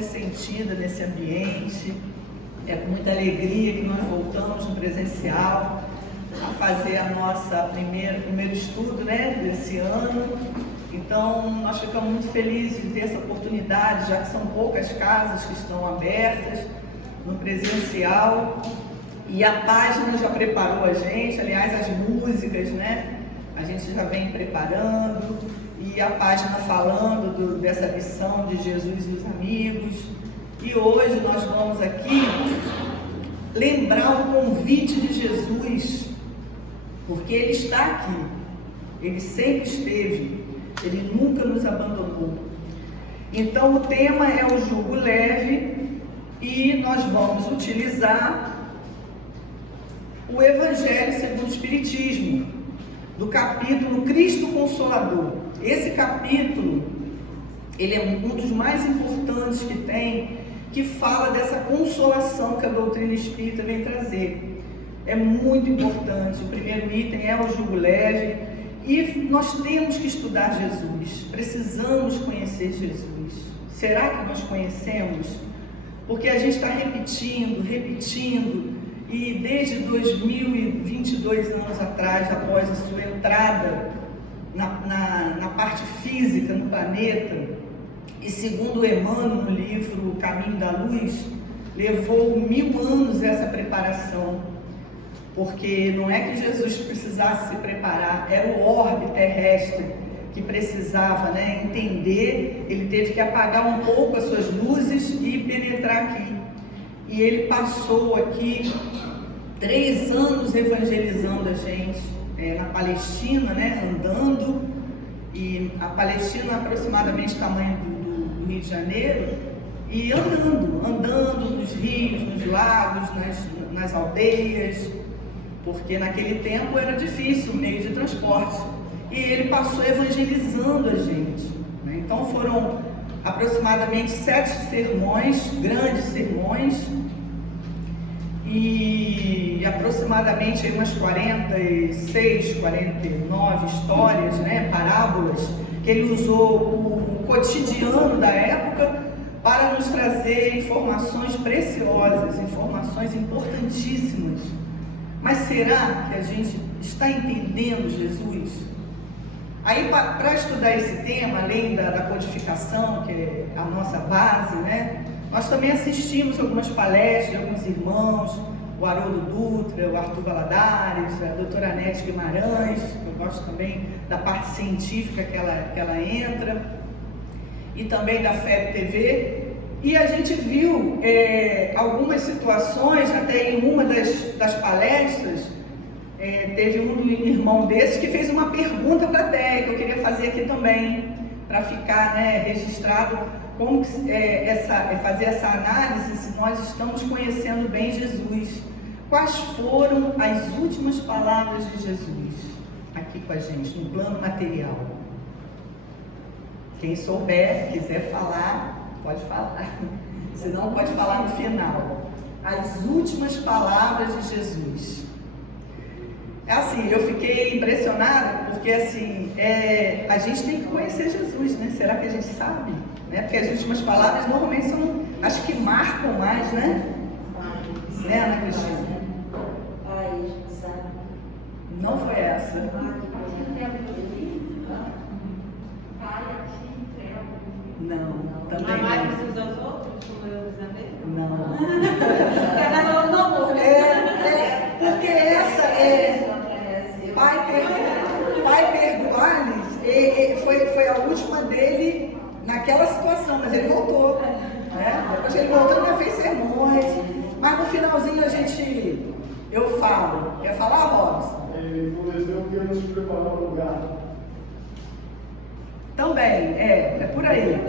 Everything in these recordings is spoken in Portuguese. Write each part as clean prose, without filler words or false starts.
ser sentida nesse ambiente. É com muita alegria que nós voltamos no presencial a fazer a nossa primeiro estudo, né, desse ano. Então, nós ficamos muito felizes de ter essa oportunidade, já que são poucas casas que estão abertas no presencial. E a página já preparou a gente, aliás, as músicas, né? A gente já vem preparando, e a página falando dessa lição de Jesus e os amigos. E hoje nós vamos aqui lembrar o convite de Jesus, porque Ele está aqui, Ele sempre esteve, Ele nunca nos abandonou. Então o tema é o jugo leve, e nós vamos utilizar o Evangelho segundo o Espiritismo, do capítulo Cristo Consolador. Esse capítulo, ele é um dos mais importantes que tem, que fala dessa consolação que a doutrina espírita vem trazer. É muito importante. O primeiro item é o jugo leve, e nós temos que estudar Jesus, precisamos conhecer Jesus. Será que nós conhecemos? Porque a gente está repetindo, e desde 2022 anos atrás, após a sua entrada na parte física, no planeta, e segundo Emmanuel, no livro O Caminho da Luz, levou 1000 anos essa preparação, porque não é que Jesus precisasse se preparar, era o orbe terrestre que precisava, né, entender. Ele teve que apagar um pouco as suas luzes e penetrar aqui. E ele passou aqui 3 anos evangelizando a gente na Palestina, né, andando. E a Palestina é aproximadamente o tamanho do Rio de Janeiro, e andando nos rios, nos lagos, nas aldeias, porque naquele tempo era difícil o meio de transporte. E ele passou evangelizando a gente, né? Então foram aproximadamente 7 sermões, grandes sermões, e aproximadamente umas 46, 49 histórias, né, parábolas, que ele usou o cotidiano da época para nos trazer informações preciosas, informações importantíssimas. Mas será que a gente está entendendo Jesus? Aí, para estudar esse tema, além da codificação, que é a nossa base, né, nós também assistimos algumas palestras de alguns irmãos, o Haroldo Dutra, o Arthur Valadares, a doutora Anete Guimarães, que eu gosto também da parte científica que ela entra, e também da FEB TV, e a gente viu algumas situações, até em uma das palestras, teve um irmão desses que fez uma pergunta para a plateia, que eu queria fazer aqui também, para ficar, né, registrado, como fazer essa análise se nós estamos conhecendo bem Jesus. Quais foram as últimas palavras de Jesus aqui com a gente, no plano material? Quem souber, quiser falar, pode falar. Se não, pode falar no final. As últimas palavras de Jesus. Assim, eu fiquei impressionada, porque assim, a gente tem que conhecer Jesus, né? Será que a gente sabe? Né? Porque as últimas palavras normalmente são, acho que marcam mais, né? Né, Ana Cristina? Não foi essa. Não, também não. Amar uns aos outros, como eu Não. Ela falou no amor, né? Porque essa Pai perdoar-lhes, foi a última dele naquela situação, mas ele voltou, né? Depois ele voltou, ainda fez sermões, mas no finalzinho eu falo. Quer falar, Robson? Por exemplo, que nos preparar um lugar. Também, é por aí.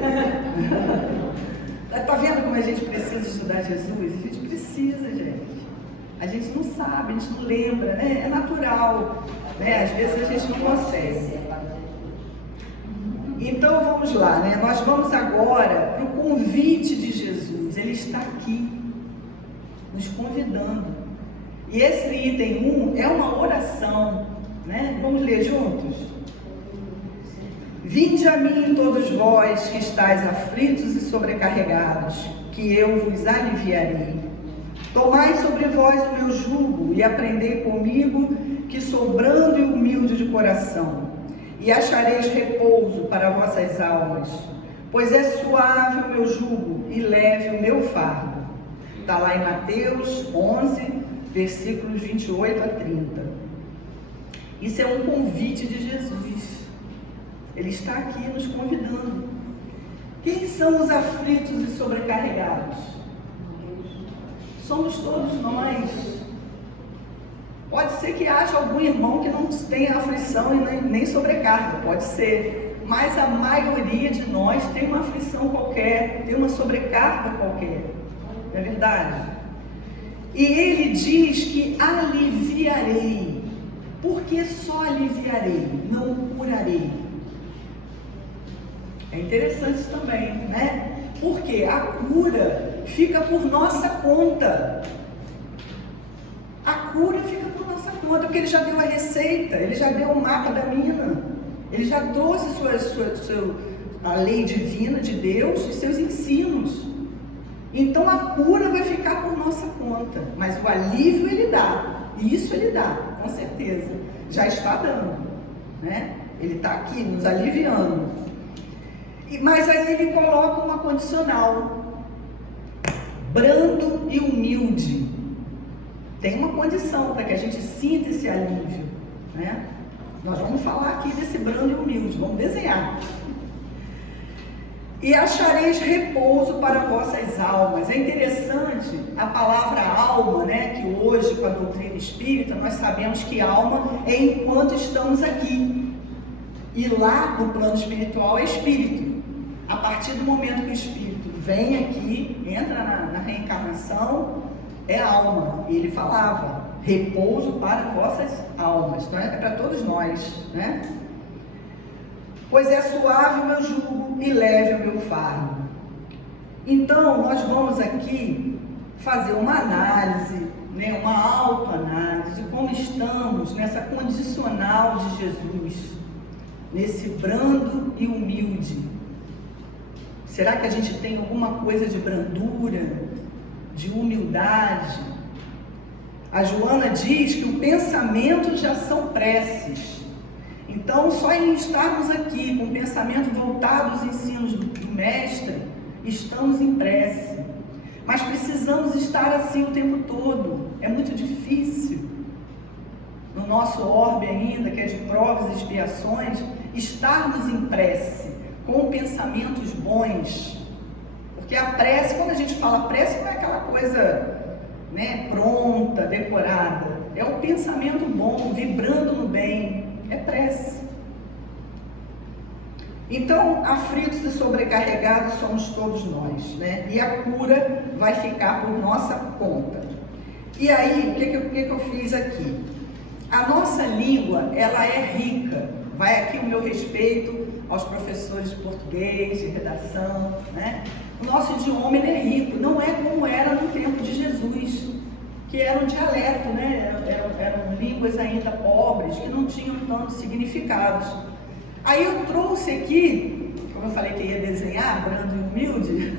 Tá vendo como a gente precisa estudar Jesus? A gente precisa, gente. A gente não sabe, a gente não lembra, né? É natural, né? Às vezes a gente não consegue. Então vamos lá, né? Nós vamos agora para o convite de Jesus. Ele está aqui, nos convidando. E esse item 1 é uma oração, né? Vamos ler juntos? Vinde a mim todos vós que estáis aflitos e sobrecarregados, que eu vos aliviarei. Tomai sobre vós o meu jugo e aprendei comigo, que sou brando e humilde de coração, e achareis repouso para vossas almas, pois é suave o meu jugo e leve o meu fardo. Está lá em Mateus 11, versículos 28 a 30. Isso é um convite de Jesus. Ele está aqui nos convidando. Quem são os aflitos e sobrecarregados? Somos todos nós. Pode ser que haja algum irmão que não tenha aflição e nem sobrecarga, pode ser. Mas a maioria de nós tem uma aflição qualquer, tem uma sobrecarga qualquer. Não é verdade? E ele diz que aliviarei. Por que só aliviarei? Não curarei. É interessante isso também, né? Porque a cura fica por nossa conta. A cura fica por nossa conta, porque ele já deu a receita, ele já deu o mapa da mina, ele já trouxe a lei divina de Deus e seus ensinos. Então a cura vai ficar por nossa conta, mas o alívio ele dá, e isso ele dá, com certeza, já está dando, né? Ele está aqui nos aliviando. Mas aí ele coloca uma condicional: brando e humilde. Tem uma condição para que a gente sinta esse alívio, né? Nós vamos falar aqui desse brando e humilde, vamos desenhar. E achareis repouso para vossas almas. É interessante a palavra alma, né? Que hoje, com a doutrina espírita, nós sabemos que alma é enquanto estamos aqui. E lá no plano espiritual é espírito. A partir do momento que o espírito vem aqui, entra na reencarnação, é alma. E ele falava: repouso para vossas almas. Então é para todos nós, né? Pois é suave o meu jugo e leve o meu fardo. Então nós vamos aqui fazer uma análise, né, uma autoanálise, como estamos nessa condicional de Jesus, nesse brando e humilde. Será que a gente tem alguma coisa de brandura, de humildade? A Joana diz que o pensamento já são preces. Então, só em estarmos aqui com o pensamento voltado aos ensinos do Mestre, estamos em prece. Mas precisamos estar assim o tempo todo. É muito difícil. No nosso orbe ainda, que é de provas e expiações, estarmos em prece, com pensamentos bons. Porque a prece, quando a gente fala prece, não é aquela coisa, né, pronta, decorada. É o pensamento bom, vibrando no bem. É prece. Então, aflitos e sobrecarregados somos todos nós, né? E a cura vai ficar por nossa conta. E aí, o que eu fiz aqui? A nossa língua, ela é rica. Vai aqui o meu respeito aos professores de português, de redação, né? O nosso idioma, ele é rico. Não é como era no tempo de Jesus, que era um dialeto, né? Eram línguas ainda pobres, que não tinham tantos significados. Aí eu trouxe aqui, como eu falei que ia desenhar, brando e humilde,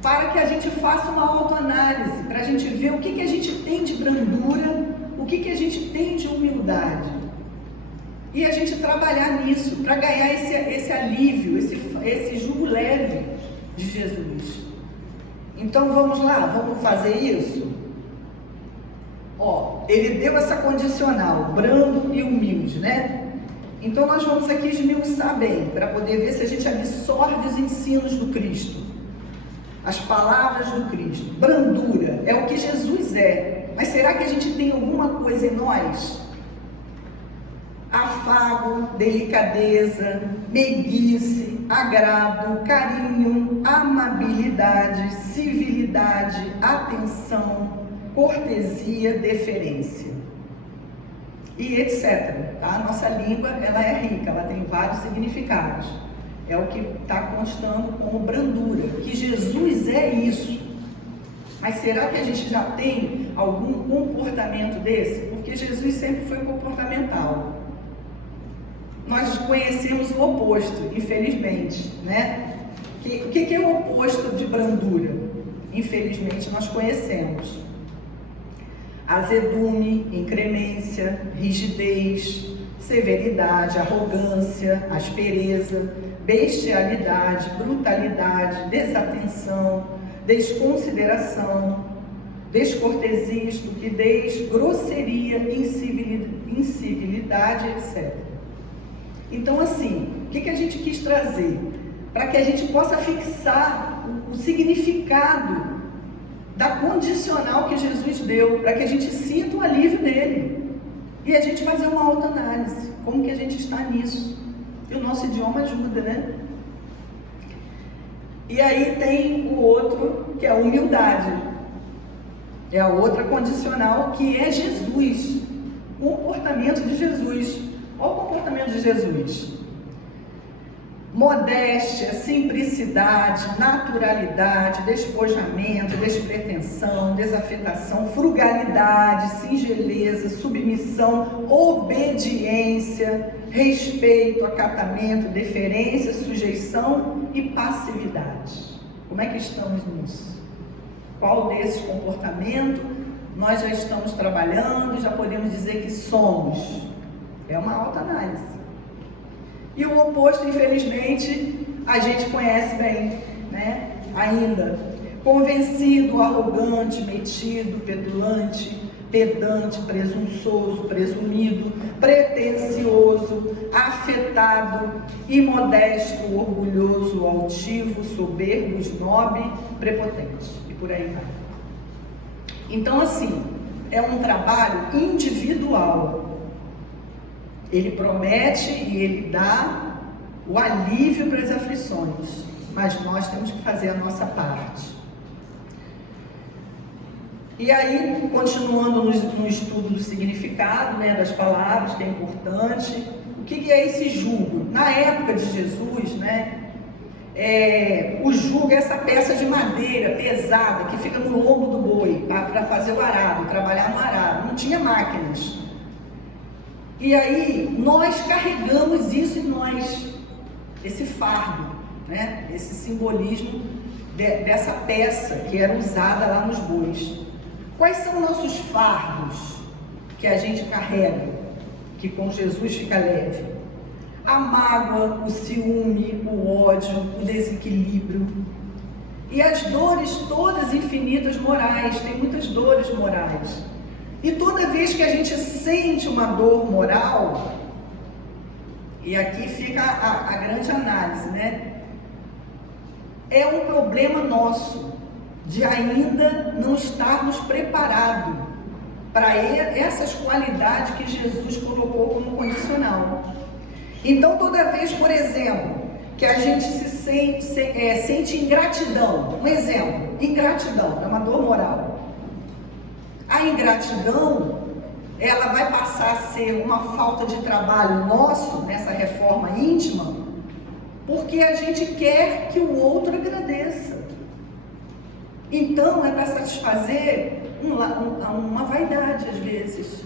para que a gente faça uma autoanálise, para a gente ver o que a gente tem de brandura, o que a gente tem de humildade. E a gente trabalhar nisso, para ganhar esse alívio, esse jugo leve de Jesus. Então vamos lá, vamos fazer isso? Ó, ele deu essa condicional, brando e humilde, né? Então nós vamos aqui esmiuçar bem, para poder ver se a gente absorve os ensinos do Cristo, as palavras do Cristo. Brandura é o que Jesus é, mas será que a gente tem alguma coisa em nós? Afago, delicadeza, meiguice, agrado, carinho, amabilidade, civilidade, atenção, cortesia, deferência e etc. Tá? A nossa língua, ela é rica, ela tem vários significados. É o que está constando como brandura, que Jesus é isso. Mas será que a gente já tem algum comportamento desse? Porque Jesus sempre foi comportamental. nós conhecemos o oposto, infelizmente, né? O que é o oposto de brandura? Infelizmente, nós conhecemos azedume, incremência, rigidez, severidade, arrogância, aspereza, bestialidade, brutalidade, desatenção, desconsideração, descortesia, estupidez, grosseria, incivilidade, etc. Então, assim, o que a gente quis trazer? Para que a gente possa fixar o significado da condicional que Jesus deu, para que a gente sinta o alívio nele. E a gente fazer uma autoanálise, como que a gente está nisso. E o nosso idioma ajuda, né? E aí tem o outro, que é a humildade. É a outra condicional, que é Jesus. O comportamento de Jesus. Olha o comportamento de Jesus. Modéstia, simplicidade, naturalidade, despojamento, despretensão, desafetação, frugalidade, singeleza, submissão, obediência, respeito, acatamento, deferência, sujeição e passividade. Como é que estamos nisso? Qual desses comportamentos nós já estamos trabalhando e já podemos dizer que somos? É uma autoanálise. E o oposto, infelizmente, a gente conhece bem, né? Ainda. Convencido, arrogante, metido, petulante, pedante, presunçoso, presumido, pretensioso, afetado, imodesto, orgulhoso, altivo, soberbo, snob, prepotente. E por aí vai. Então, assim, é um trabalho individual. Ele promete e ele dá o alívio para as aflições, mas nós temos que fazer a nossa parte. E aí, continuando no estudo do significado, né, das palavras, que é importante, o que é esse jugo? Na época de Jesus, né, o jugo é essa peça de madeira pesada que fica no lombo do boi para fazer o arado, trabalhar no arado. Não tinha máquinas. E aí, nós carregamos isso em nós, esse fardo, né? Esse simbolismo dessa peça que era usada lá nos bois. Quais são nossos fardos que a gente carrega, que com Jesus fica leve? A mágoa, o ciúme, o ódio, o desequilíbrio. E as dores todas infinitas morais, tem muitas dores morais. E toda vez que a gente sente uma dor moral, e aqui fica a grande análise, né? É um problema nosso, de ainda não estarmos preparados para essas qualidades que Jesus colocou como condicional. Então, toda vez, por exemplo, que a gente sente ingratidão, um exemplo, ingratidão, é uma dor moral. A ingratidão, ela vai passar a ser uma falta de trabalho nosso, nessa reforma íntima, porque a gente quer que o outro agradeça. Então, é para satisfazer uma vaidade, às vezes.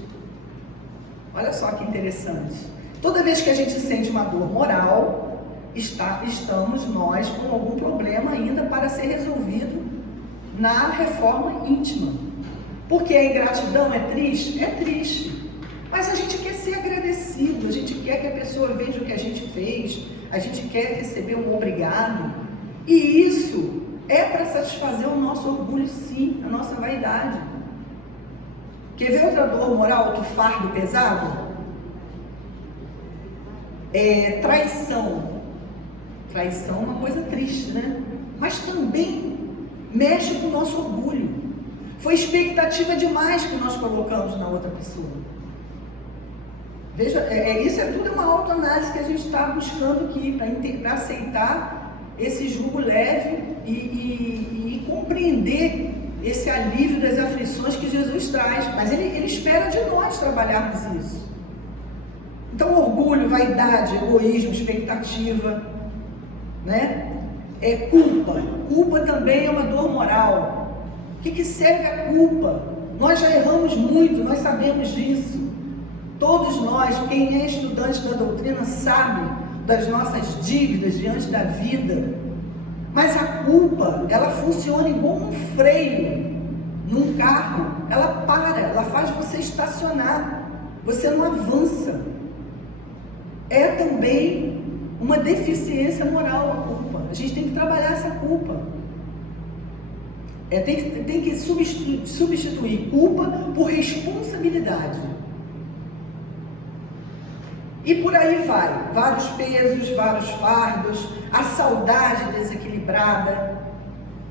Olha só que interessante. Toda vez que a gente sente uma dor moral, estamos nós com algum problema ainda para ser resolvido na reforma íntima. Porque a ingratidão é triste? É triste. Mas a gente quer ser agradecido, a gente quer que a pessoa veja o que a gente fez, a gente quer receber um obrigado. E isso é para satisfazer o nosso orgulho, sim, a nossa vaidade. Quer ver outra dor moral, outro fardo pesado? Traição. Traição é uma coisa triste, né? Mas também mexe com o nosso orgulho. Foi expectativa demais que nós colocamos na outra pessoa. Veja, isso tudo uma autoanálise que a gente está buscando aqui, para aceitar esse jugo leve e compreender esse alívio das aflições que Jesus traz. Mas ele espera de nós trabalharmos isso. Então, orgulho, vaidade, egoísmo, expectativa, né? Culpa. Culpa também é uma dor moral. O que serve a culpa? Nós já erramos muito, nós sabemos disso. Todos nós, quem é estudante da doutrina, sabe das nossas dívidas diante da vida. Mas a culpa, ela funciona igual um freio num carro. Ela para, ela faz você estacionar. Você não avança. É também uma deficiência moral a culpa. A gente tem que trabalhar essa culpa. Tem que substituir culpa por responsabilidade. E por aí vai, vários pesos, vários fardos, a saudade desequilibrada,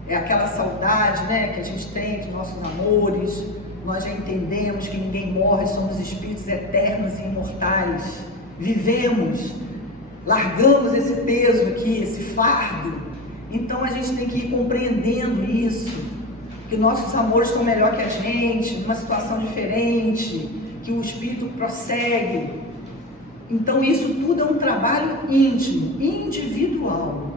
é aquela saudade, né, que a gente tem dos nossos amores. Nós já entendemos que ninguém morre, somos espíritos eternos e imortais, vivemos, largamos esse peso aqui, esse fardo. Então a gente tem que ir compreendendo isso, que nossos amores estão melhor que a gente, numa situação diferente, que o espírito prossegue. Então isso tudo é um trabalho íntimo, individual,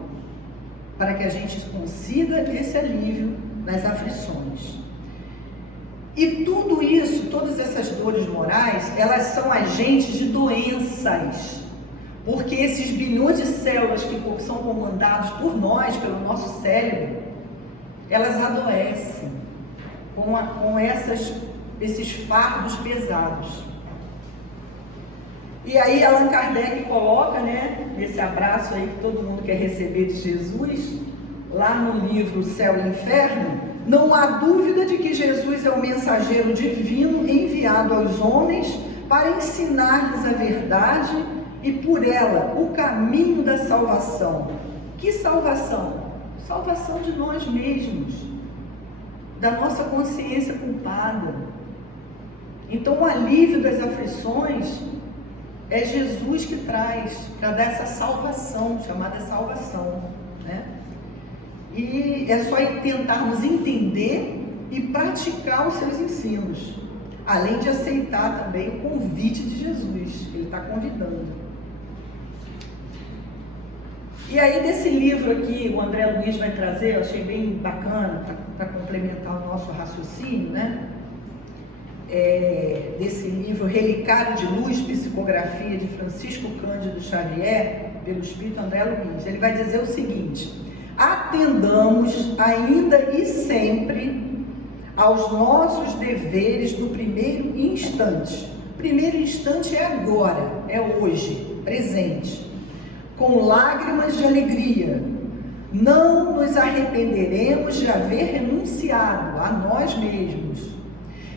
para que a gente consiga esse alívio das aflições. E tudo isso, todas essas dores morais, elas são agentes de doenças, porque esses bilhões de células que são comandados por nós, pelo nosso cérebro, elas adoecem com esses fardos pesados. E aí Allan Kardec coloca, né, nesse abraço aí que todo mundo quer receber de Jesus, lá no livro Céu e Inferno, não há dúvida de que Jesus é o mensageiro divino enviado aos homens para ensinar-lhes a verdade e por ela o caminho da salvação. Que salvação? Salvação de nós mesmos, da nossa consciência culpada. Então o alívio das aflições é Jesus que traz para dar essa salvação, chamada salvação, né? E é só tentarmos entender e praticar os seus ensinos, além de aceitar também o convite de Jesus, que ele está convidando. E aí desse livro aqui, o André Luiz vai trazer, eu achei bem bacana para complementar o nosso raciocínio, né? Desse livro Relicário de Luz, psicografia de Francisco Cândido Xavier, pelo Espírito André Luiz. Ele vai dizer o seguinte: atendamos ainda e sempre aos nossos deveres do primeiro instante. Primeiro instante é agora, é hoje, presente, com lágrimas de alegria. Não nos arrependeremos de haver renunciado a nós mesmos.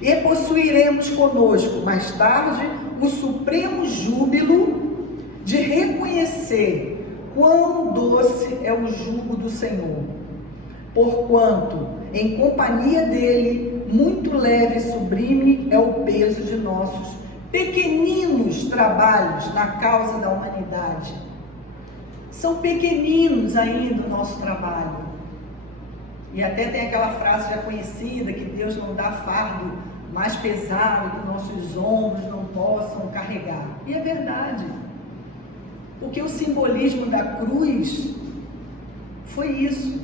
E possuiremos conosco, mais tarde, o supremo júbilo de reconhecer quão doce é o jugo do Senhor, porquanto, em companhia dele, muito leve e sublime é o peso de nossos pequeninos trabalhos na causa da humanidade. São pequeninos ainda o nosso trabalho. E até tem aquela frase já conhecida, que Deus não dá fardo mais pesado que nossos ombros não possam carregar. E é verdade. Porque o simbolismo da cruz foi isso.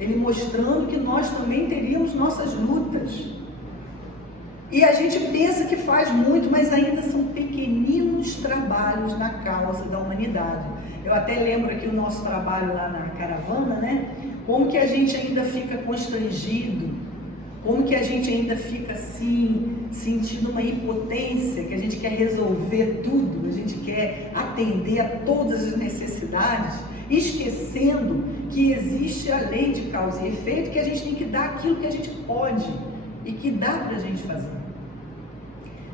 Ele mostrando que nós também teríamos nossas lutas. E a gente pensa que faz muito, mas ainda são pequeninos trabalhos na causa da humanidade. Eu até lembro aqui o nosso trabalho lá na caravana, né? Como que a gente ainda fica constrangido, como que a gente ainda fica assim, sentindo uma impotência, que a gente quer resolver tudo, a gente quer atender a todas as necessidades, esquecendo que existe a lei de causa e efeito, que a gente tem que dar aquilo que a gente pode e que dá para a gente fazer.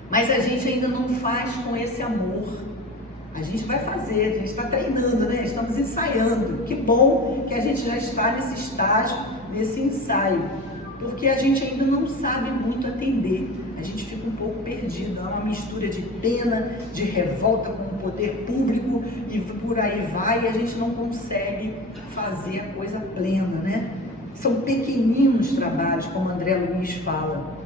Mas a gente ainda não faz com esse amor. A gente vai fazer, a gente está treinando, né? Estamos ensaiando. Que bom que a gente já está nesse estágio, nesse ensaio, porque a gente ainda não sabe muito atender. A gente fica um pouco perdido, há uma mistura de pena, de revolta com o poder público e por aí vai, e a gente não consegue fazer a coisa plena, né? São pequeninos trabalhos, como André Luiz fala.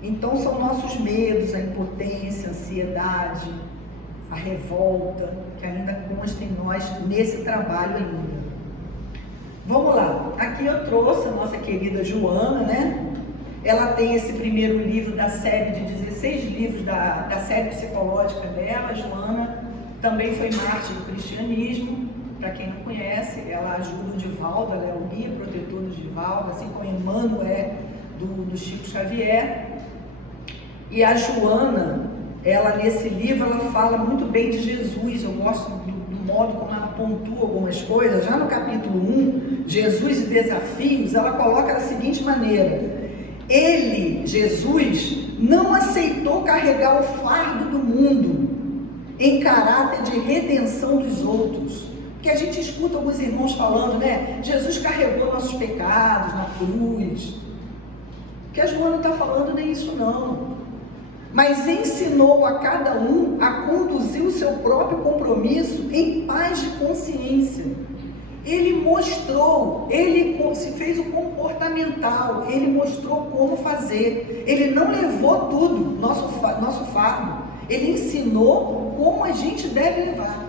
Então são nossos medos, a impotência, a ansiedade, a revolta, que ainda consta em nós nesse trabalho ainda. Vamos lá, aqui eu trouxe a nossa querida Joana, né? Ela tem esse primeiro livro da série de 16 livros da série psicológica dela. Joana também foi mártir do cristianismo. Para quem não conhece, ela ajuda o Divaldo, ela é o guia protetor do Divaldo, assim como Emmanuel é do Chico Xavier. E a Joana, ela nesse livro, ela fala muito bem de Jesus. Eu gosto do modo como ela pontua algumas coisas. Já no capítulo 1, Jesus e Desafios, ela coloca da seguinte maneira: ele, Jesus, não aceitou carregar o fardo do mundo em caráter de redenção dos outros. Que a gente escuta alguns irmãos falando, né? Jesus carregou nossos pecados na cruz. O que a Joana está falando nem isso não. Mas ensinou a cada um a conduzir o seu próprio compromisso em paz de consciência. Ele mostrou, ele se fez o comportamental, ele mostrou como fazer. Ele não levou tudo, nosso fardo. Ele ensinou como a gente deve levar.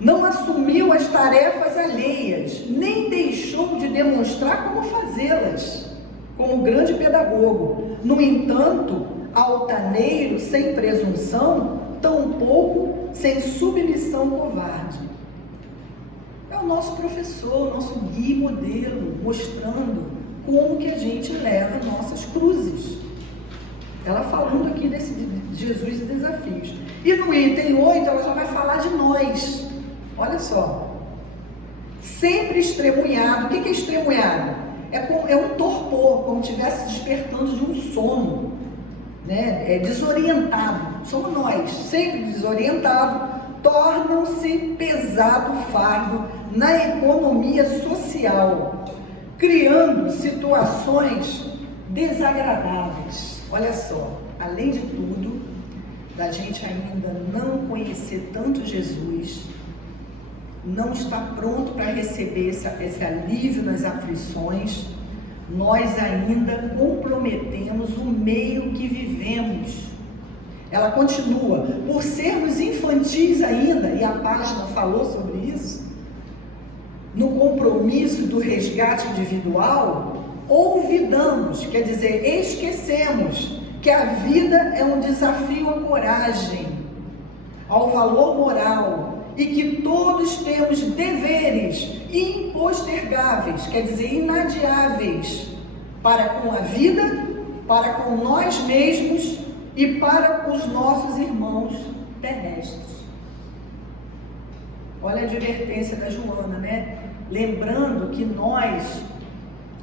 Não assumiu as tarefas alheias, nem deixou de demonstrar como fazê-las, como grande pedagogo. No entanto, altaneiro, sem presunção, tampouco sem submissão covarde. É o nosso professor, nosso guia e modelo, mostrando como que a gente leva nossas cruzes. Ela falando aqui desse de Jesus e Desafios. E no item 8, ela já vai falar de nós. Olha só. Sempre estremunhado. O que é estremunhado? É um torpor, como se estivesse despertando de um sono, né? É desorientado. Somos nós, sempre desorientados, tornam-se pesado fardo na economia social, criando situações desagradáveis. Olha só, além de tudo, da gente ainda não conhecer tanto Jesus, não está pronto para receber esse alívio nas aflições, nós ainda comprometemos o meio que vivemos. Ela continua, por sermos infantis ainda, e a página falou sobre isso, no compromisso do resgate individual, olvidamos, quer dizer, esquecemos que a vida é um desafio à coragem, ao valor moral, e que todos temos deveres impostergáveis, quer dizer, inadiáveis, para com a vida, para com nós mesmos e para os nossos irmãos terrestres. Olha a advertência da Joana, né? Lembrando que nós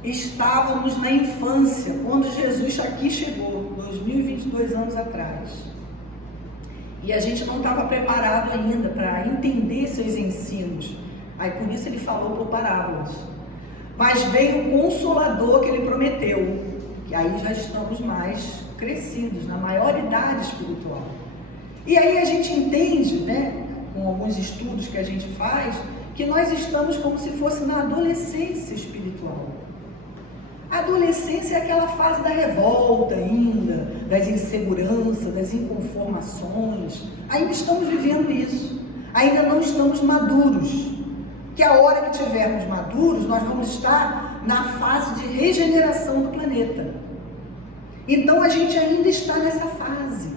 estávamos na infância, quando Jesus aqui chegou, 2022 anos atrás. E a gente não estava preparado ainda para entender seus ensinos. Aí por isso ele falou por parábolas. Mas veio o Consolador que ele prometeu. E aí já estamos mais crescidos, na maior idade espiritual. E aí a gente entende, né, com alguns estudos que a gente faz, que nós estamos como se fosse na adolescência espiritual. A adolescência é aquela fase da revolta ainda, das inseguranças, das inconformações. Ainda estamos vivendo isso. Ainda não estamos maduros. Que a hora que tivermos maduros, nós vamos estar na fase de regeneração do planeta. Então a gente ainda está nessa fase.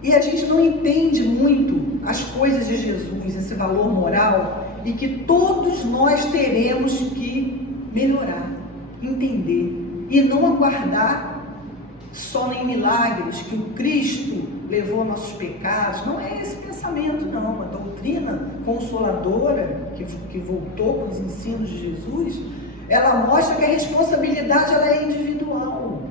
E a gente não entende muito as coisas de Jesus, esse valor moral, e que todos nós teremos que melhorar, entender, e não aguardar só em milagres, que o Cristo levou nossos pecados. Não é esse pensamento, não. A doutrina consoladora, que voltou com os ensinos de Jesus, ela mostra que a responsabilidade ela é individual.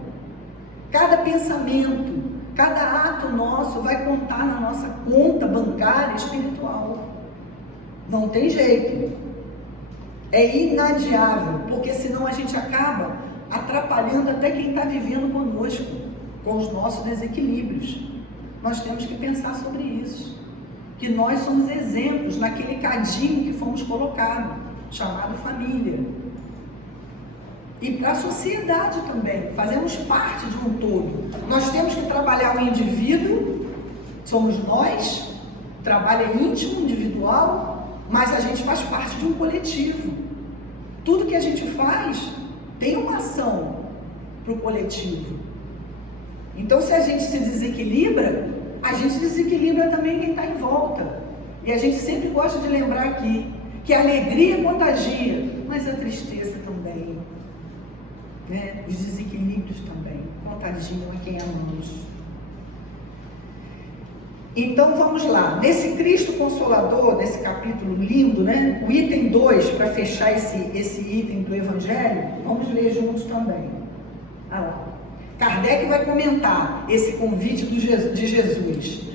Cada pensamento, cada ato nosso vai contar na nossa conta bancária espiritual. Não tem jeito. É inadiável, porque senão a gente acaba atrapalhando até quem está vivendo conosco, com os nossos desequilíbrios. Nós temos que pensar sobre isso, que nós somos exemplos naquele cadinho que fomos colocados, chamado família. E para a sociedade também, fazemos parte de um todo. Nós temos que trabalhar o indivíduo, somos nós, trabalho é íntimo, individual, mas a gente faz parte de um coletivo. Tudo que a gente faz tem uma ação para o coletivo. Então, se a gente se desequilibra, a gente desequilibra também quem está em volta. E a gente sempre gosta de lembrar aqui que a alegria contagia, mas a tristeza também, né? Os desequilíbrios também contagiam a quem amamos. Então vamos lá, nesse Cristo Consolador, nesse capítulo lindo, né? O item 2, para fechar esse item do Evangelho, vamos ler juntos também. Ah lá. Kardec vai comentar esse convite de Jesus.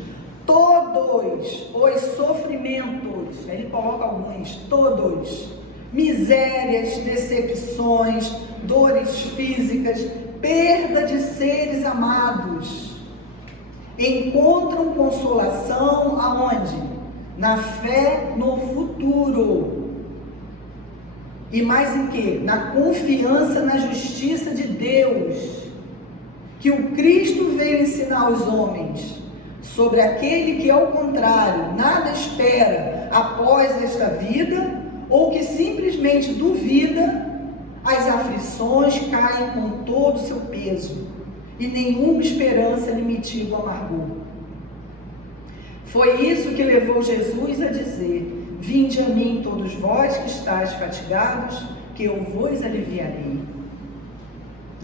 Todos os sofrimentos, ele coloca alguns, todos, misérias, decepções, dores físicas, perda de seres amados, encontram consolação aonde? Na fé no futuro. E mais em quê? Na confiança na justiça de Deus, que o Cristo veio ensinar aos homens, sobre aquele que, ao contrário, nada espera após esta vida, ou que simplesmente duvida, as aflições caem com todo o seu peso, e nenhuma esperança lhe mitiga o amargor. Foi isso que levou Jesus a dizer: vinde a mim todos vós que estáis fatigados, que eu vos aliviarei.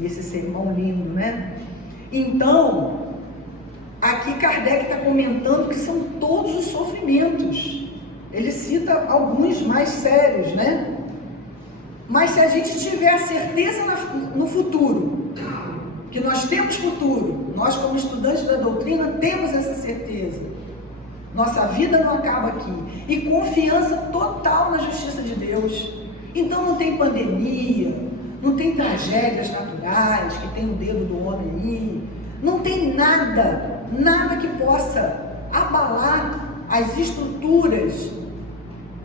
Esse sermão lindo, né? Então, aqui Kardec está comentando que são todos os sofrimentos. Ele cita alguns mais sérios, né? Mas se a gente tiver a certeza no futuro, que nós temos futuro, nós como estudantes da doutrina temos essa certeza. Nossa vida não acaba aqui. E confiança total na justiça de Deus. Então não tem pandemia, não tem tragédias naturais, que tem o dedo do homem aí. Não tem nada que possa abalar as estruturas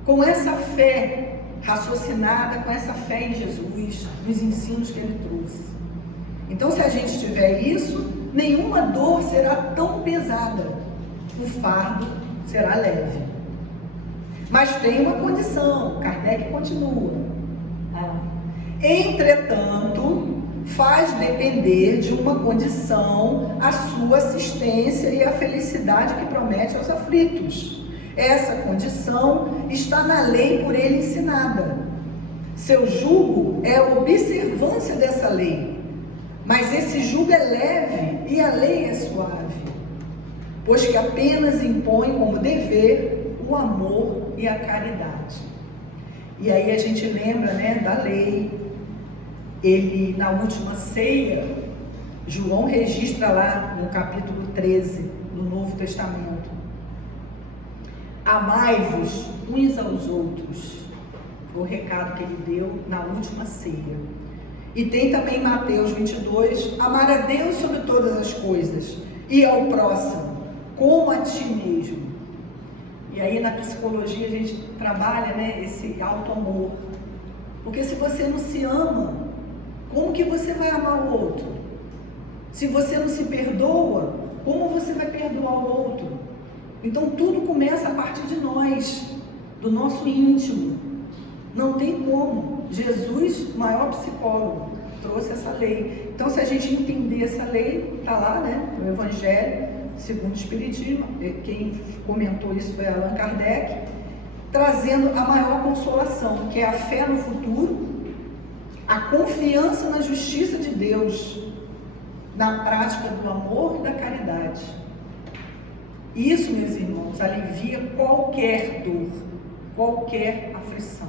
com essa fé raciocinada, com essa fé em Jesus, nos ensinos que Ele trouxe. Então, se a gente tiver isso, nenhuma dor será tão pesada, o fardo será leve. Mas tem uma condição, Kardec continua. Entretanto, faz depender de uma condição a sua assistência e a felicidade que promete aos aflitos. Essa condição está na lei por ele ensinada. Seu jugo é a observância dessa lei, mas esse jugo é leve e a lei é suave, pois que apenas impõe como dever o amor e a caridade. E aí a gente lembra, né, da lei. Ele, na última ceia, João registra lá no capítulo 13 do Novo Testamento: amai-vos uns aos outros. Foi o recado que ele deu na última ceia. E tem também Mateus 22, amar a Deus sobre todas as coisas e ao próximo como a ti mesmo. E aí na psicologia a gente trabalha, né, esse auto-amor. Porque se você não se ama, como que você vai amar o outro? Se você não se perdoa, como você vai perdoar o outro? Então tudo começa a partir de nós, do nosso íntimo. Não tem como. Jesus, maior psicólogo, trouxe essa lei. Então, se a gente entender essa lei, está lá, né, no Evangelho segundo o Espiritismo, quem comentou isso foi Allan Kardec, trazendo a maior consolação, que é a fé no futuro, a confiança na justiça de Deus, na prática do amor e da caridade. Isso, meus irmãos, alivia qualquer dor, qualquer aflição.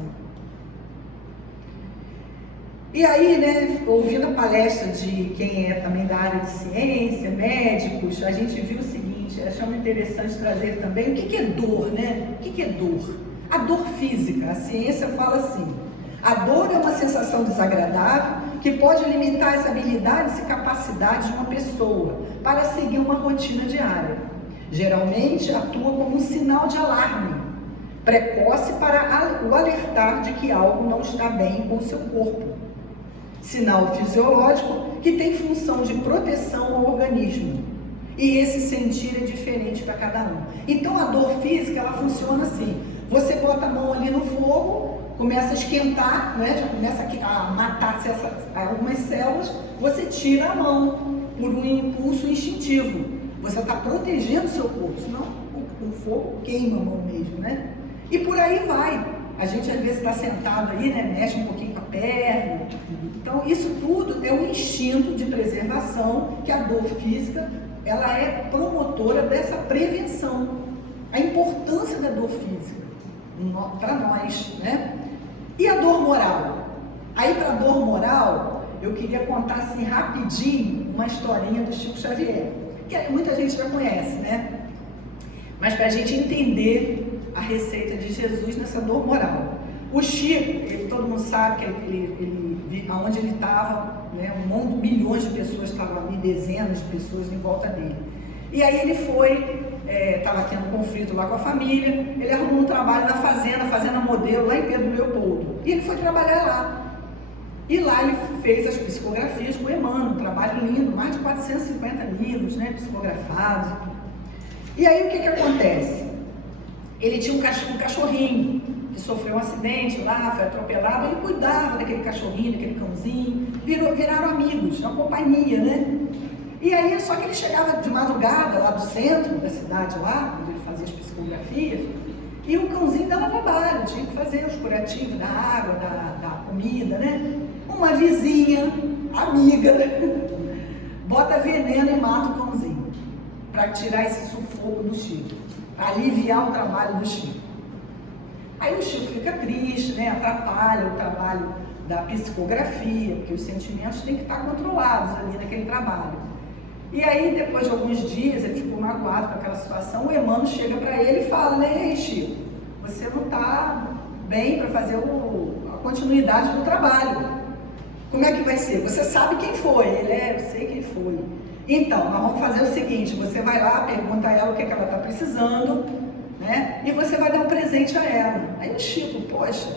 E aí, né, ouvindo a palestra de quem é também da área de ciência, médicos, a gente viu o seguinte, achamos interessante trazer também o que é dor, né? O que é dor? A dor física, a ciência fala assim: a dor é uma sensação desagradável que pode limitar as habilidades e capacidades de uma pessoa para seguir uma rotina diária. Geralmente atua como um sinal de alarme precoce para o alertar de que algo não está bem com o seu corpo. Sinal fisiológico que tem função de proteção ao organismo. E esse sentir é diferente para cada um. Então a dor física, ela funciona assim: você bota a mão ali no fogo, começa a esquentar, né? Já começa a matar algumas células, você tira a mão por um impulso instintivo. Você está protegendo o seu corpo, senão o fogo queima a mão mesmo, né? E por aí vai. A gente às vezes está sentado aí, né? Mexe um pouquinho com a perna. Então isso tudo é um instinto de preservação, que a dor física, ela é promotora dessa prevenção. A importância da dor física para nós, né? E a dor moral? Aí para a dor moral, eu queria contar assim rapidinho uma historinha do Chico Xavier, que muita gente já conhece, né? Mas para a gente entender a receita de Jesus nessa dor moral. O Chico, todo mundo sabe que ele aonde ele estava, né, milhões de pessoas estavam ali, dezenas de pessoas em volta dele. E aí ele foi, estava tendo conflito lá com a família, ele arrumou um trabalho na fazenda modelo, lá em Pedro Leopoldo. E ele foi trabalhar lá. E lá ele fez as psicografias com o Emmanuel, um trabalho lindo, mais de 450 livros, né, psicografados. E aí o que acontece? Ele tinha um cachorrinho que sofreu um acidente lá, foi atropelado, ele cuidava daquele cachorrinho, daquele cãozinho, viraram amigos, uma companhia, né? E aí, só que ele chegava de madrugada lá do centro da cidade, lá, onde ele fazia as psicografias, e o cãozinho dava trabalho, tinha que fazer os curativos da água, da comida, né? Uma vizinha, amiga, bota veneno e mata o cãozinho, para tirar esse sufoco do Chico, para aliviar o trabalho do Chico. Aí o Chico fica triste, né? Atrapalha o trabalho da psicografia, porque os sentimentos têm que estar controlados ali naquele trabalho. E aí, depois de alguns dias, ele ficou magoado com aquela situação, o Emmanuel chega para ele e fala, né, e aí, Chico, você não está bem para fazer a continuidade do trabalho. Como é que vai ser? Você sabe quem foi? Eu sei quem foi. Então, nós vamos fazer o seguinte, você vai lá, pergunta a ela o que ela está precisando, né, e você vai dar um presente a ela. Aí o Chico, poxa,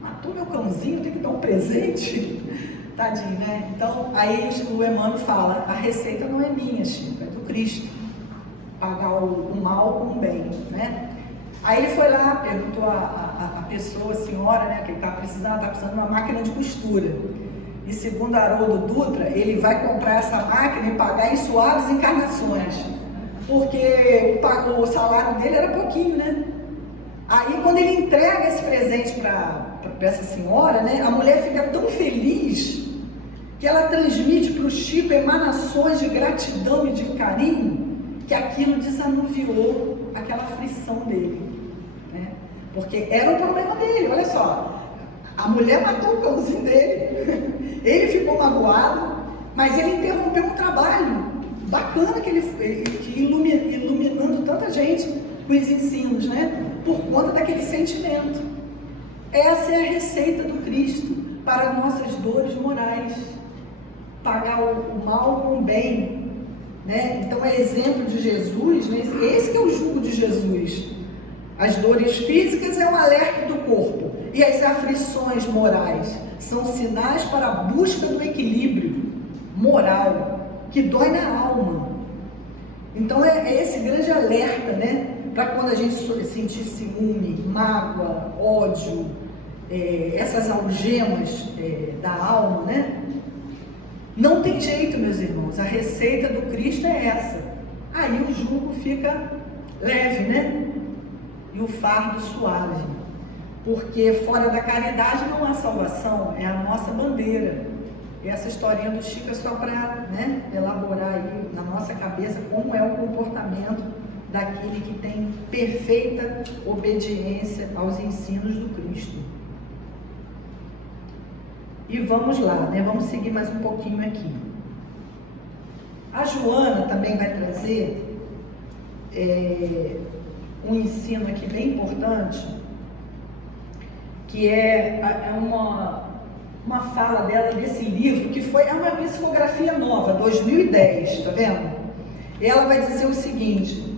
matou meu cãozinho, tem que dar um presente? Tadinho, né? Então, aí o Emmanuel fala, a receita não é minha, Chico, é do Cristo. Pagar o mal com o bem, né? Aí ele foi lá, perguntou a pessoa, a senhora, né, que ele estava precisando de uma máquina de costura. E segundo Haroldo Dutra, ele vai comprar essa máquina e pagar em suaves encarnações. Porque o salário dele era pouquinho, né? Aí quando ele entrega esse presente para essa senhora, né, a mulher fica tão feliz que ela transmite para o Chico emanações de gratidão e de carinho, que aquilo desanuviou aquela aflição dele, né? Porque era um problema dele, olha só, a mulher matou o cãozinho dele, ele ficou magoado, mas ele interrompeu um trabalho bacana que ele fez, iluminando tanta gente com os ensinos, né? Por conta daquele sentimento. Essa é a receita do Cristo para nossas dores morais, pagar o mal com o bem, né? Então é exemplo de Jesus, né? Esse que é o jugo de Jesus. As dores físicas é um alerta do corpo e as aflições morais são sinais para a busca do equilíbrio moral que dói na alma. Então é esse grande alerta, né? Para quando a gente sentir ciúme, mágoa, ódio, essas algemas da alma, né? Não tem jeito, meus irmãos, a receita do Cristo é essa. Aí o jugo fica leve, né? E o fardo suave. Porque fora da caridade não há salvação, é a nossa bandeira. E essa historinha do Chico é só para, né, elaborar aí na nossa cabeça como é o comportamento daquele que tem perfeita obediência aos ensinos do Cristo. E vamos lá, né? Vamos seguir mais um pouquinho aqui. A Joana também vai trazer um ensino aqui bem importante, que é uma fala dela desse livro, que é uma psicografia nova, 2010, tá vendo? Ela vai dizer o seguinte,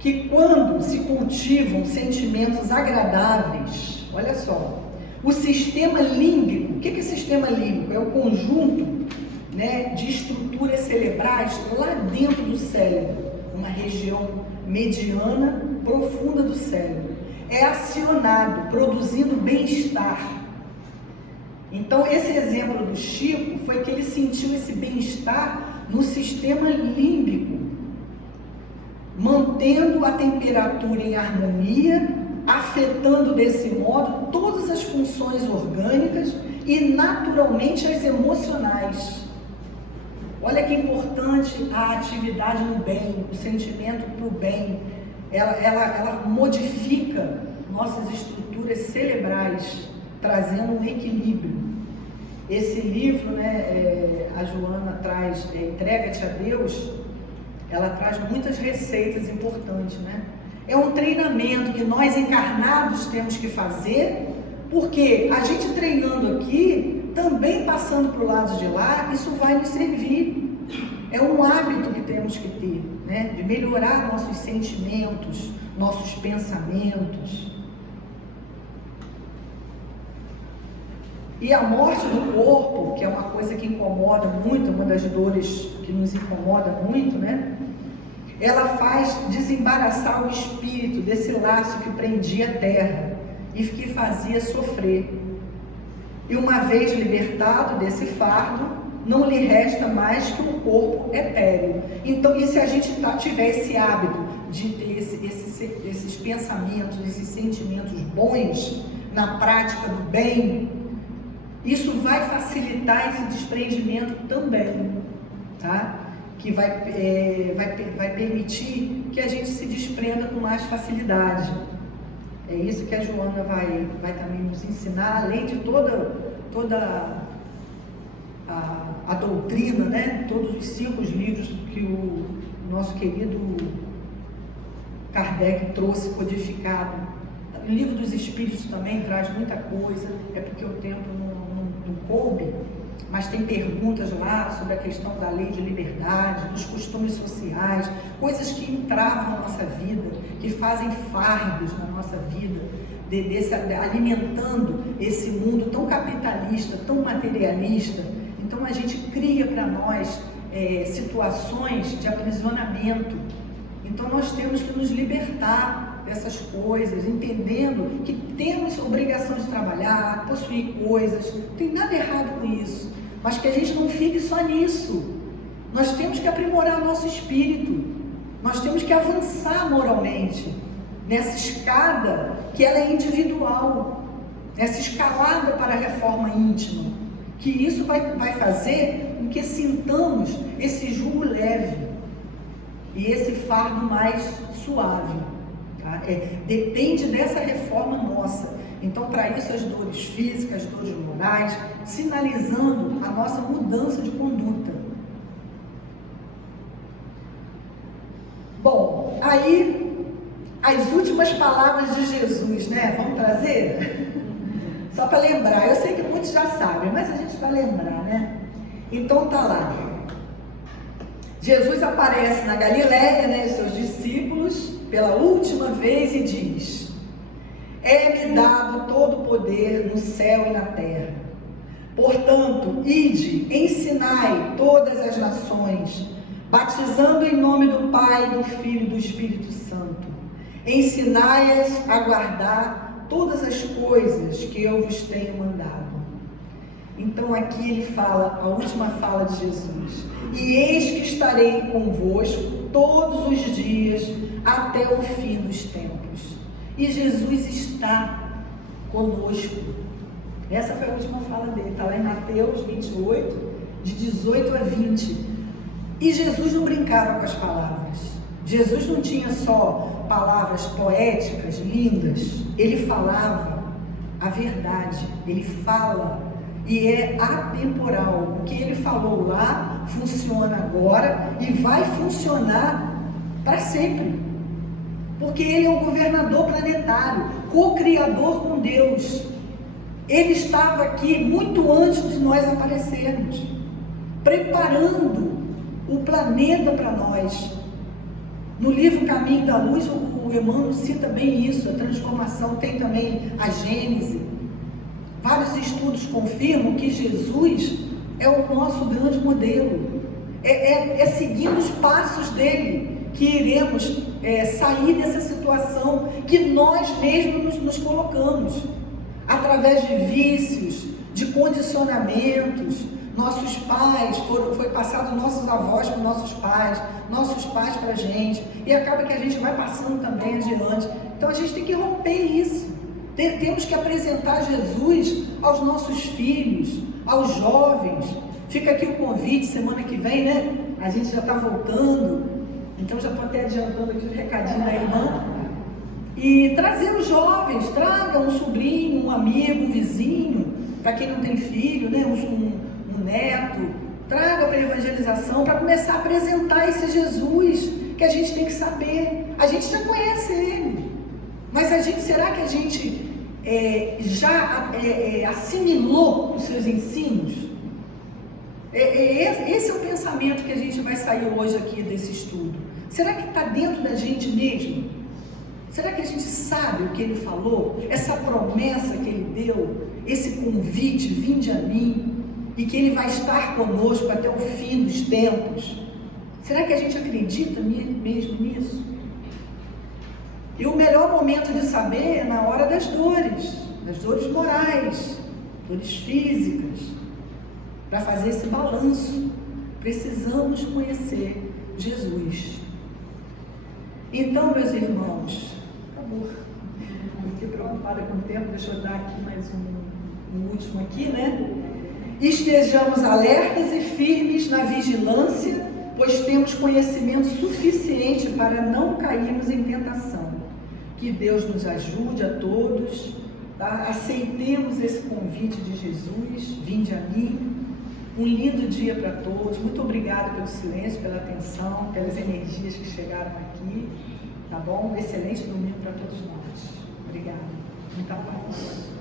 que quando se cultivam sentimentos agradáveis, olha só, o sistema límbico, o que é sistema límbico? É o conjunto, né, de estruturas cerebrais lá dentro do cérebro, uma região mediana, profunda do cérebro. é acionado, produzindo bem-estar. Então, esse exemplo do Chico foi que ele sentiu esse bem-estar no sistema límbico, mantendo a temperatura em harmonia, afetando desse modo todas as funções orgânicas e naturalmente as emocionais. Olha que importante a atividade no bem, o sentimento para o bem. Ela modifica nossas estruturas cerebrais, trazendo um equilíbrio. Esse livro, né, a Joana traz, Entrega-te a Deus, ela traz muitas receitas importantes, né? É um treinamento que nós encarnados temos que fazer, porque a gente treinando aqui, também passando para o lado de lá, isso vai nos servir. É um hábito que temos que ter, né? De melhorar nossos sentimentos, nossos pensamentos. E a morte do corpo, que é uma coisa que incomoda muito, uma das dores que nos incomoda muito, né? Ela faz desembaraçar o espírito desse laço que prendia a terra e que fazia sofrer. E uma vez libertado desse fardo, não lhe resta mais que um corpo etéreo. Então, e se a gente tiver esse hábito de ter esses pensamentos, esses sentimentos bons na prática do bem, isso vai facilitar esse desprendimento também, tá? Que vai permitir que a gente se desprenda com mais facilidade. É isso que a Joana vai também nos ensinar, além de toda a doutrina, né? Todos os 5 livros que o nosso querido Kardec trouxe codificado. O Livro dos Espíritos também traz muita coisa, é porque o tempo não coube, mas tem perguntas lá sobre a questão da lei de liberdade, dos costumes sociais, coisas que entravam na nossa vida, que fazem fardos na nossa vida, alimentando esse mundo tão capitalista, tão materialista. Então a gente cria para nós situações de aprisionamento. Então nós temos que nos libertar dessas coisas, entendendo que temos obrigação de trabalhar, possuir coisas, não tem nada errado com isso, mas que a gente não fique só nisso. Nós temos que aprimorar nosso espírito, nós temos que avançar moralmente nessa escada que ela é individual, nessa escalada para a reforma íntima, que isso vai fazer com que sintamos esse jugo leve e esse fardo mais suave, tá? Depende dessa reforma nossa. Então, para isso, as dores físicas, as dores morais, sinalizando a nossa mudança de conduta. Bom, aí, as últimas palavras de Jesus, né? Vamos trazer? Só para lembrar, eu sei que muitos já sabem, mas a gente vai lembrar, né? Então, tá lá. Jesus aparece na Galileia, né, e seus discípulos, pela última vez e diz: é-me dado todo o poder no céu e na terra. Portanto, ide, ensinai todas as nações, batizando em nome do Pai, do Filho e do Espírito Santo. Ensinai-as a guardar todas as coisas que eu vos tenho mandado. Então aqui ele fala, a última fala de Jesus: e eis que estarei convosco todos os dias até o fim dos tempos. E Jesus está conosco. Essa foi a última fala dele, está lá em Mateus 28, de 18 a 20. E Jesus não brincava com as palavras. Jesus não tinha só palavras poéticas, lindas. Ele falava a verdade, ele fala. E é atemporal. O que ele falou lá funciona agora e vai funcionar para sempre. Porque ele é o governador planetário, co-criador com Deus. Ele estava aqui muito antes de nós aparecermos, preparando o planeta para nós. No livro Caminho da Luz, o Emmanuel cita bem isso, a transformação, tem também a Gênese. Vários estudos confirmam que Jesus é o nosso grande modelo. É seguindo os passos dele que iremos sair dessa situação que nós mesmos nos colocamos, através de vícios, de condicionamentos. Nossos pais, foi passado nossos avós para nossos pais para a gente, e acaba que a gente vai passando também adiante. Então a gente tem que romper isso. Temos que apresentar Jesus aos nossos filhos, aos jovens. Fica aqui o convite, semana que vem, né? A gente já está voltando, então já estou até adiantando aqui o recadinho da irmã. E trazer os jovens, traga um sobrinho, um amigo, um vizinho, para quem não tem filho, né? Um neto, traga para a evangelização, para começar a apresentar esse Jesus, que a gente tem que saber. A gente já conhece ele, mas será que a gente já assimilou os seus ensinos? Esse é o pensamento que a gente vai sair hoje aqui desse estudo. Será que está dentro da gente mesmo? Será que a gente sabe o que ele falou? Essa promessa que ele deu, esse convite, vinde a mim, e que ele vai estar conosco até o fim dos tempos. Será que a gente acredita mesmo nisso? E o melhor momento de saber é na hora das dores morais, dores físicas. Para fazer esse balanço, precisamos conhecer Jesus. Então, meus irmãos, acabou. Fiquei preocupada com o tempo, deixa eu dar aqui mais um último aqui, né? Estejamos alertas e firmes na vigilância, pois temos conhecimento suficiente para não cairmos em tentação. Que Deus nos ajude a todos, tá? Aceitemos esse convite de Jesus, vinde a mim. Um lindo dia para todos. Muito obrigada pelo silêncio, pela atenção, pelas energias que chegaram aqui. Tá bom? Um excelente domingo para todos nós. Obrigada. Muita paz.